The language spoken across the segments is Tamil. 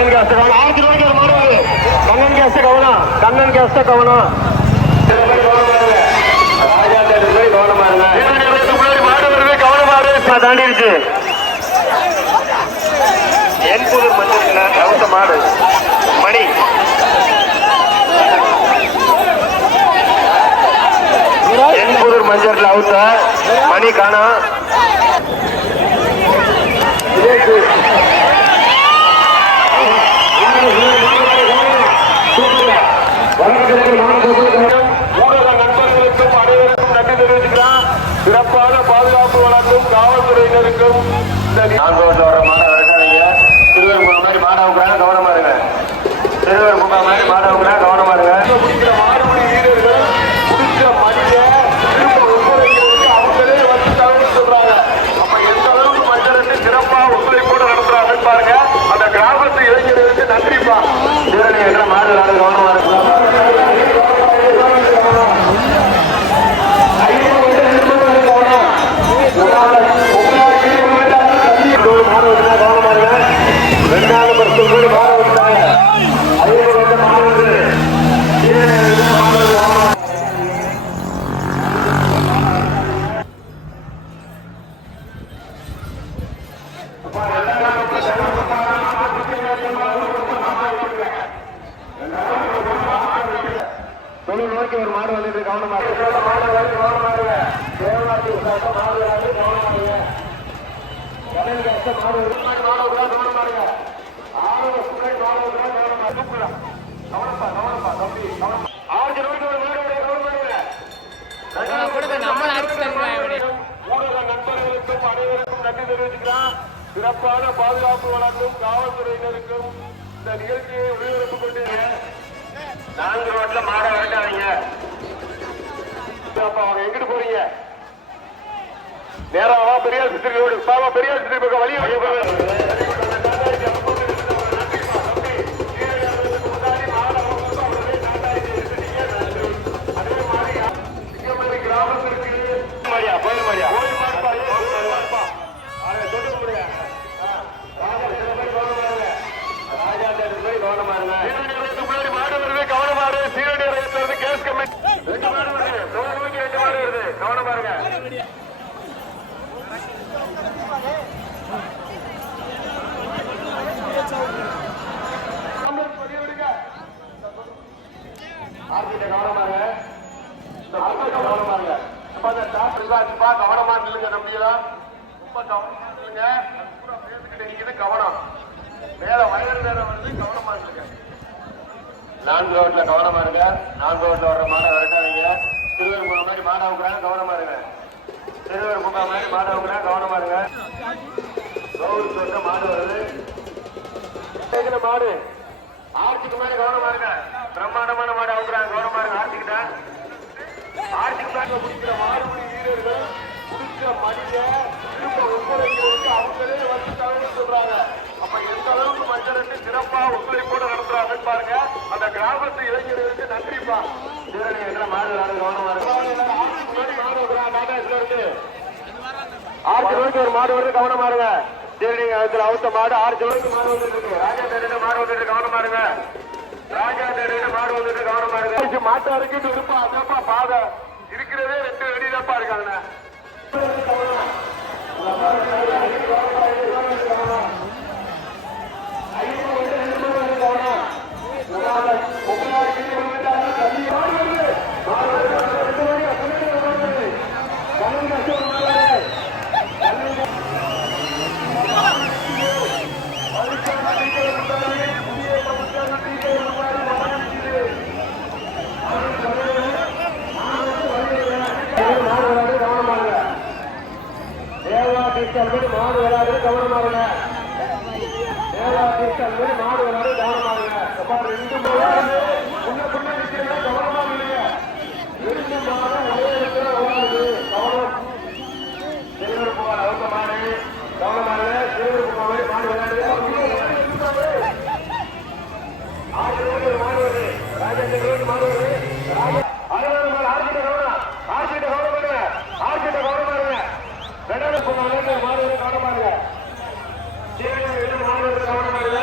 கண்ணன் கேஸ்ட் கவனம். 1000 ரூபாய்க்கு ஒரு மாடு வருது. கண்ணன் கேஸ்ட் கவனம். கண்ணன் கேஸ்ட் கவனம். ராஜா தேட்டர் போய் கவனமா இருங்க. மாடு வருது கவனமாடு தாண்டிடுச்சு. என்புதூர் மஞ்சள் கவுத்த மாடு மணி என்புதூர் மஞ்சள் அவுத்த மணி காணா. ஊடக நண்பர்களுக்கும் அனைவருக்கும் நன்றி தெரிவித்துக்கிறான். சிறப்பான பாதுகாப்பு வழங்கும் காவல்துறையினருக்கும் திருவர் முகாம் மாதிரி மாணவர்களாக கவனமா இருங்க. திருவர் முகாம் மாதிரி மாணவர்களாக கவனமா இருங்க. மாடுபிடி வீரர்கள் குடிச்ச மடிய அவங்களே வந்து தகவல் சொல்றாங்க. அப்ப எந்த அளவுக்கு மஞ்சள் சிறப்பா ஒத்துழைப்போடு நடத்துறாங்க பாருங்க. அந்த கிராமத்து இளைஞர்களுக்கு நன்றிப்பா. மாடு கவனமா இருக்கலாம். நோக்கி ஒரு மாடு வந்துட்டு கவனமா ஊடக நண்பர்களுக்கும் அனைவருக்கும் நன்றி தெரிவித்துக்கிறான். சிறப்பான பாதுகாப்பு வழங்கும் காவல்துறையினருக்கும் இந்த நிகழ்ச்சியை ஒளிபரப்பு கொண்டு 4 ரோட்ல மாட வரட்டாதீங்க. அவங்க எங்கிட்டு போறீங்க? நேராவா பெரியார் சித்திரி ரோடு பெரியார் சித்திரி பக்கம் வழியை கிராமத்திற்கு கவனமாறு சீரடி ரயிலிருந்து கேஸ் கமிட்டி 2 மாடு வருது. 2 மாடு வருது. கவனமா இருங்க. கவனமா இல்லைங்க நம்பியா. ரொம்ப கவனமா இல்லைங்க. கவனம் மேல வயல் நேரம் வந்து கவனமா இல்லைங்க. 4 ரோட்ல கவனமா இருங்க. 4 ரோட்ல வர்ற மாட வரட்டாதீங்க. திருவர் முகாம் மாதிரி மாணவர்களாக கவனமா இருங்க. திருவர் முகாம் மாதிரி மாணவர்களாக கவனமா இருங்க. கௌரி சொல்ற மாடு வருது. மாடு ஆர்ச்சிக்கு மாதிரி கவனமா இருங்க. பிரம்மாண்டமான மாடு அவுக்குறாங்க. கவனமா இருங்க. ஆர்ச்சிக்கு மேல குடிக்கிற மாடுபிடி வீரர்கள் குடிக்கிற மடிய அவங்களே வந்து தகவல் சொல்றாங்க. அப்ப எந்த அளவுக்கு மஞ்சள் சிறப்பா ஒத்துழைப்போடு நடத்துறாங்க பாருங்க. அந்த கிராமத்து இளைஞர்களுக்கு நன்றிப்பா. மாடு கவனமா இருக்கு. 6 ரூபாய்க்கு ஒரு மாடு வருது. கவனமா இருங்க. சீரடிங்க அவுத்த மாடு 6 ரூபாய்க்கு மாடு வந்துட்டு ராஜா தேடிட்டு மாடு வந்துட்டு கவனமா இருங்க. ராஜா தேடிட்டு மாடு வந்துட்டு கவனமா இருங்க. மாட்டா இருக்குன்னு இருப்பா. அதப்பா பாதை இருக்கிறதே 2 வெளியிலப்பா இருக்காங்க. மாடு விளையாடு கவனமாருங்க. மாடு விளையாடு கவனமாருங்க. 2 மாடு முன்ன நிற்கிறதா கவனமா இல்லைங்க. 2 மாடு ஒரே இடத்துல விளையாடுது. கவனம். திருவூர் புகார் அவங்க மாடு கவனமாருங்க. திருவூர் புகார் மாடு விளையாடுது. 6 ரோடு மாடு வருது. ராஜேந்திர ரோடு மாடு வருது. ஆர்கிட்ட கவனம். ஆர்கிட்ட கவனம் பண்ணுங்க. ஆர்கிட்ட கவனம் பாருங்க. மாடு கவனமாருங்க. மாடு கவனமாருங்க.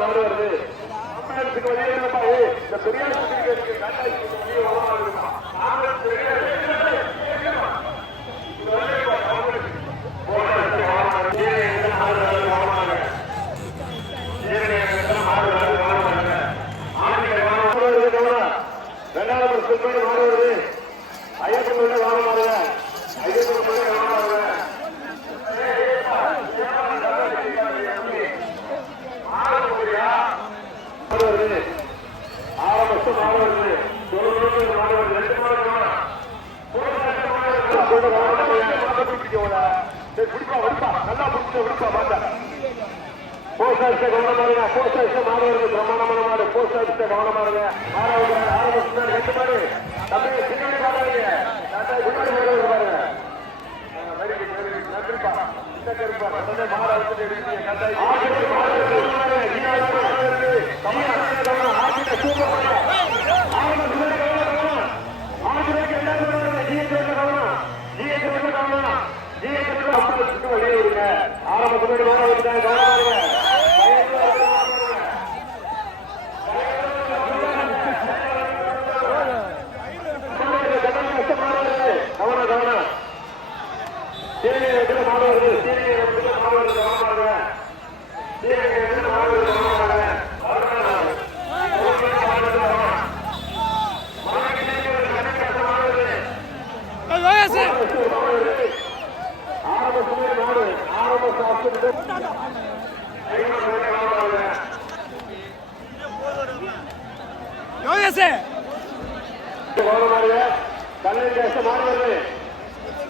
மாடு வருது. ஆம்புலன்ஸுக்கு வெளியே இருப்பா. இந்த பெரியார் வெளியே வளமா ஆம்புலன்ஸ் வெளியே போஸ்ட் ஆஃபீஸை கவனம் பாருங்க. போஸ்ட் ஆஃபீஸை மாடு வருது. பிரமாணமான மாடு. போஸ்ட் ஆஃபீஸை கவனம் பாருங்க. ஆரம்பிச்சு ரெண்டு மாடு தம்பி பின்னாடி பாருங்க. பின்னாடி மாடு பாருங்க. நன்றிப்பா. இந்த கருப்பா மாடு அழைச்சிட்டு வெளியே விடுங்க. ஆரம்பத்துக்கு மாற வச்சுட்டாங்க. கவனம் கவனம். சீனியர் மாடு வருது. சீனியர் மாடு வருது. கவனமாக சீனியர் மாடு வருது. கண்ணன் கேச மாடு வருது.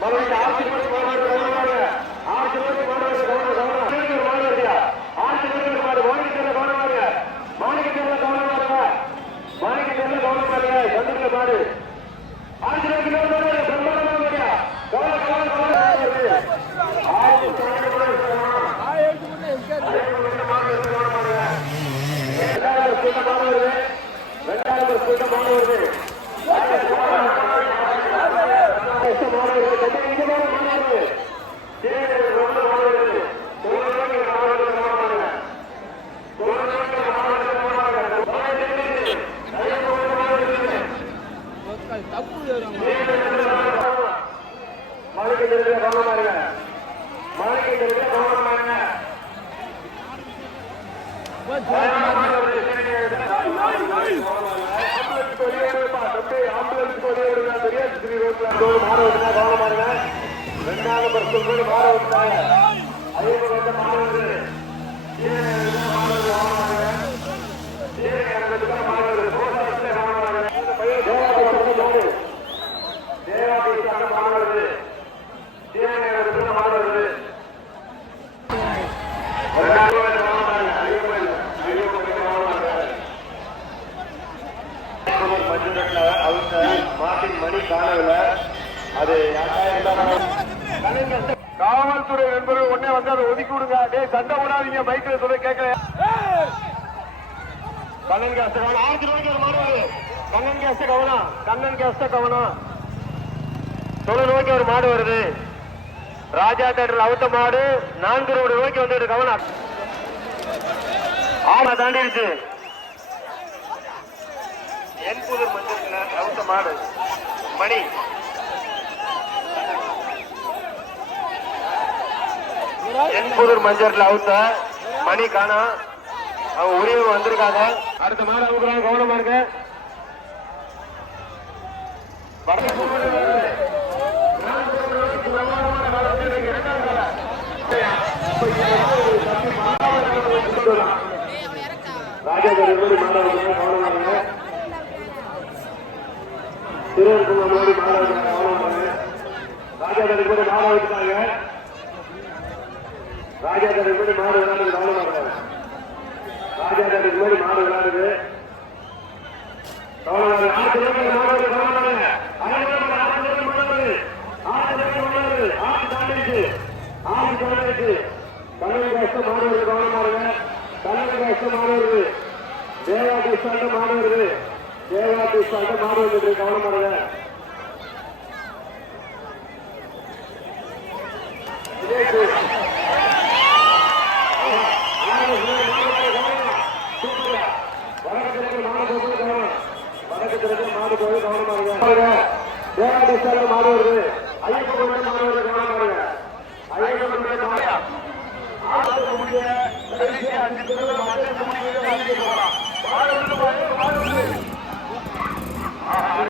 மறுபடியும் ஆட்சி மாடு வருது. ஆட்சி மாடு வருது. கவனம் மாடு வருதியா? ஆட்சி மாடு மாணிக்கத்தில் கவனம் பாருங்க. மாணிக்கத்தில் கவனம் பாருங்க. மாணிக்கத்தில் கவனம் பாருங்க. சந்திரில மாடு ஆட்சி மணி காணவில்லை. அது காவல்துறை நண்பர்கள் உடனே வந்து அதை ஒதுக்கி விடுங்க. டே சண்டை போடாதீங்க. பைக்ல சொல்ல கேட்கல. கண்ணன் கேஸ்ட கவனம். 6 ரூபாய்க்கு ஒரு மாடு வருது. கண்ணன் கேஸ்ட கவனம். கண்ணன் கேஸ்ட கவனம். 100 ரூபாய்க்கு ஒரு மாடு வருது. ராஜா தேட்டர் அவுத்த மாடு 4 ரூபாய்க்கு வந்துட்டு கவனம். ஆமா தாண்டிடுச்சு. என் புதூர் மஞ்சள் அவுத்த மாடு மணி என்புதூர் மஞ்சள் அவுத்த மணி காணா. அவங்க உரியவங்க வந்திருக்காங்க. அடுத்த மாடு அவுக்குறாங்க. கவனமா இருக்க. ராஜாபுரி மாடு கவனமா இருங்க. திருவண்ணாமலை முன்னாடி மாடு கவனமாக. ராஜாபுரி கூட மாடு வச்சுட்டாங்க. ராஜாபுரி கூட மாடு விளையாடுது. கவனமாக. ராஜாபுரி முன்னாடி மாடு விளையாடுது. கவனமாக. 6 மாடு கவனமாக. 6 தாண்டிடுச்சு. 6 தாண்டிடுச்சு. கண்ணன் கஷ்டம் மாடு வருது. கவனமாக. கண்ணன் கஷ்டம் மாடு வருது. தேவா கிருஷ்ணாண்ட மாடு வருது. தேவா கிருஷ்ணாண்ட மாடு வந்துட்டு கவனமாக. ஏழாவது ஸ்டாண்ட் மாடு வருது. ஐயப்ப கோயில் மாடு வருது. கவனம் பாருங்க. ஐயப்ப கோயில் மாடு ஆறு முடிய கடைசி 5 நிமிஷம் மஞ்சள் முடிக்கிறது அறிவிக்க போறான். மாடு வந்து மாடு வந்து